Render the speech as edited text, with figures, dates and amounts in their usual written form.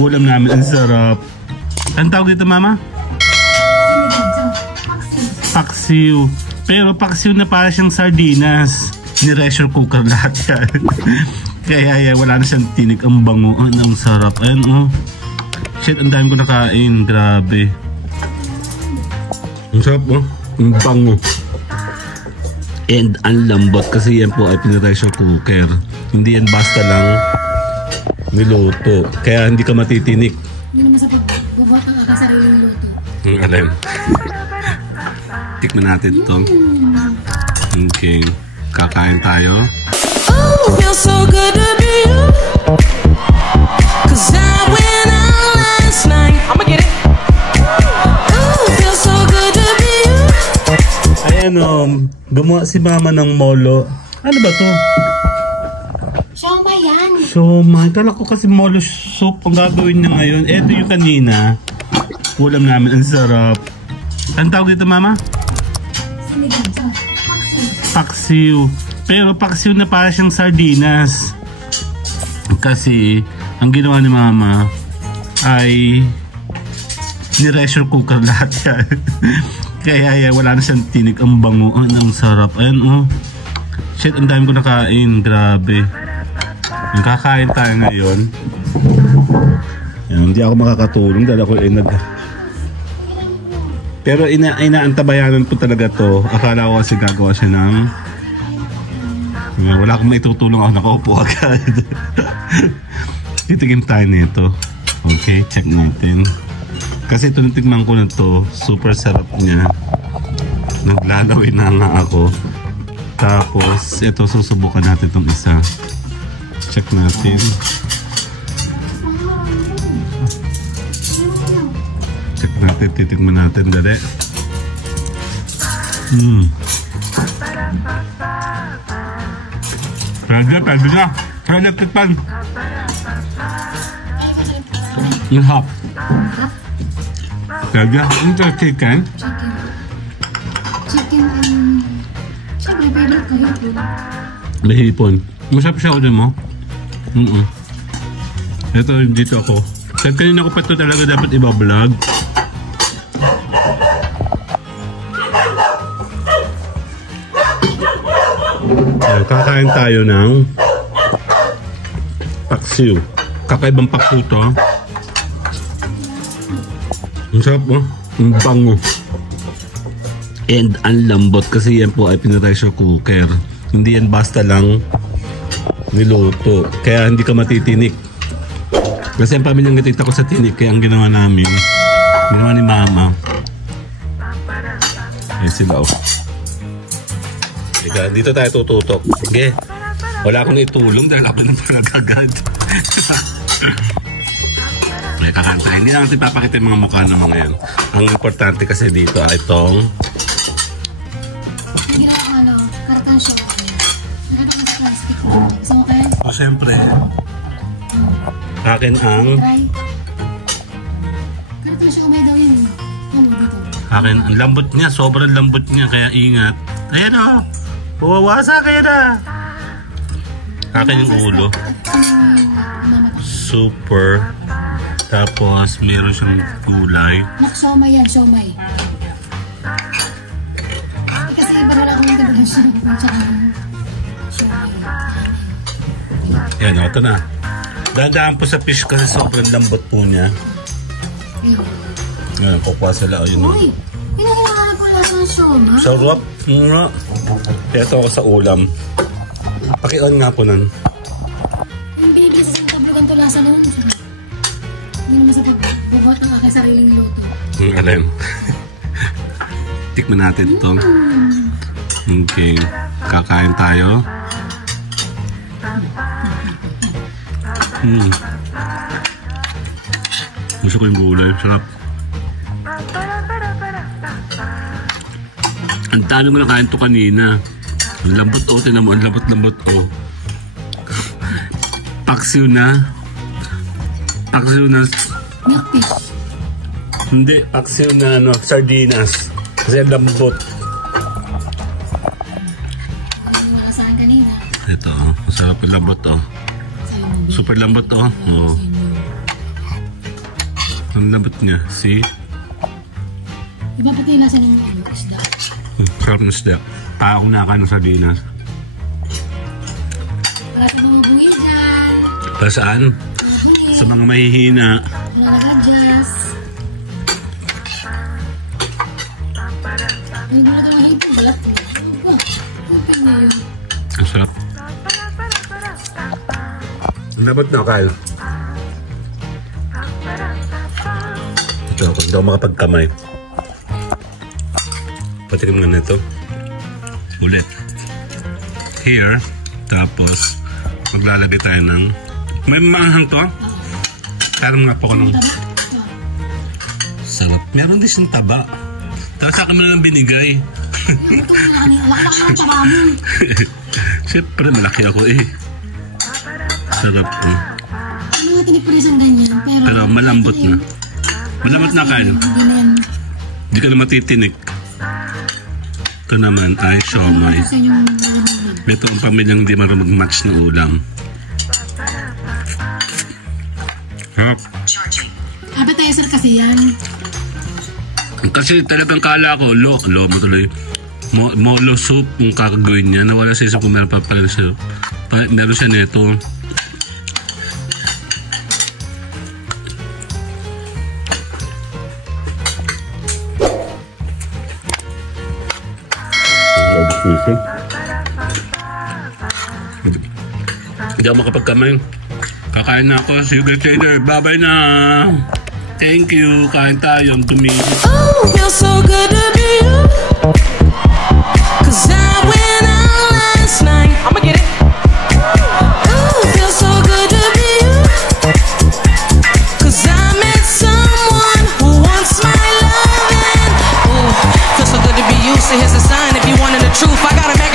Ulam namin, ang sarap. Anong tawag dito, mama? Paksiw. Pero paksiw na para siyang sardinas. Ni-pressure cooker lahat yan. Kaya wala na siyang tinik. Ang bango. Ang sarap. Ayan, oh. Shit, ang dami ko nakain. Grabe. Ang sarap, oh. Ang bango. And ang lambot kasi yan po ay piniressure cooker. Hindi yan basta lang niluto. Kaya hindi ka matitinik. Hindi naman sa pagbubuhat ang aking sariling luto. Ang alam. Tikman natin ito. Okay. Kakain tayo. Oh, feels so good to be you. 'Cause I went out last night. I'ma get it. Oh, feels so good to be you. Ayan gumawa si mama ng molo. Ano ba to? Siomay yan. Siomay. Kala ko kasi molo soup ang gagawin niya ngayon. Eto yung kanina. Ulam namin. Ang sarap. Anong tawag dito, mama? Paksiw. Pero paksiw na para siyang sardinas. Kasi ang ginawa ni mama ay ni-pressure cooker lahat yan. Kaya wala na siyang tinik. Ang bango. Ang sarap. Ayan, oh. Shit, ang dami ko nakain. Grabe. Kakain tayo ngayon. Ayan, hindi ako makakatulong dahil ako pero inaantabayanan po talaga to. Akala ko kasi gagawa siya ng wala akong maitutulong, ako nakaupo agad. Titigim tayo nito. Okay, check natin. Kasi ito natigman ko na to. Super sarap niya. Naglalawin na nga ako. Tapos ito susubukan natin itong isa. Check natin. Check natin, titikman natin dali. Pwede na. Pwede tikman. Yung hap. Pwede. Ito chicken. Chicken siyempre favorite ko hipon. May hipon. Masarap siya ulit mo. Ito, dito ako. Kahit kanina ko pa ito talaga dapat iba-vlog. Kakain tayo ng paksiw. Kakaibang paksiw to. Ang sarap, oh. Ang bango. And ang lambot kasi yan po ay piniressure cooker. Hindi yan basta lang niluto. Kaya hindi ka matitinik. Kasi ang pamilyang gatita ko sa tinik. Kaya ang ginawa namin, ginawa ni mama. Ayan sila, oh. Dito tayo tututok. Sige. Wala akong itulong dahil ako nang panagagad. May kakanta. Hindi na natin papakita yung mga mukha ng mga yan. Ang importante kasi dito ay itong Karton siya. Nakita ko sa plastic. Gusto mo kayo? o siyempre. Akin ang Karton siya umay daw yun. Dito. akin ang lambot niya. Sobrang lambot niya. Kaya ingat. Ayan o. Buwawasa kayo na. Akin yung ulo. Super. Tapos meron siyang gulay. Siomay yan, siomay. Kasi iba na akong nagdabalan siya. Yan o, ito na. Dadaan po sa fish kasi sobrang lambot po niya. Yan, kukuha sila. Uy, pinangyayari ko lang ng siomay. Sarap. Ito ako sa ulam. Paki-on nga po nun. Yung binibigay sa tablogan tulasan naman. Hindi naman sa pagbubuhat ang aking sariling luto. Ang alam. Tikman natin ito. Okay. Kakain tayo. Gusto ko yung gulay. Sarap. Ang dami ko nakain ito kanina. Ang lambot o. Tinan mo. Ang lambot-lambot o. Paksiw na. Paksiw na. Milkfish. Hindi. Paksiw na sardinas. Kasi ang lambot. Ano yung nakasahan kanina? Ito. Masarap yung lambot o. Super lambot o. Ang labot niya. See? Iba pati yung lasa ng isda. Sarap na isda. Taong nakain ng sardinas. Para sa mga buhay dyan. Para saan? Sa mga mahihina. Mga nag-adjust. Hindi mo na ito mahihip ko. Balat mo. Kupin na yun. Ang sarap. Ang labot na, Kyle. Ito ako. Hindi ako makapagkamay. Patikim nga nito. Ulit. Here. Tapos, maglalagay tayo ng... May maanghang to, ah? Parang nga po ko ng... Sarap. Meron din siyang taba. Tapos sa akin mo na lang binigay. Yung ito ko na kanina. Laki ka ng taba mo. Siyempre, malaki ako eh. Sarap. Ano nga tinipulis ang ganyan? Pero malambot na. Malambot na, Kyle. Hindi na yan. Hindi ka na matitinik. Ito naman ay siomay. Kasi yung nalamanan. Ito ang pamilyang di marunong mag-match ng ulam. Harap. Appetizer kasi yan. Kasi talagang kala ko, mo tuloy. Molo soup kung kakagawin niya. Nawala sa isip kung meron pa pala siya. Meron siya neto. Hindi ako makapagkamay. Kakain na ako. See you guys later. Bye-bye na. Thank you. Kain tayo. Ang dumi. Oh, feels so good to be you. 'Cause I went out last night. I'ma get it. Oh, feels so good to be you. 'Cause I met someone who wants my loving. Oh, feels so good to be you. So here's a sign. If you wanted the truth, I gotta make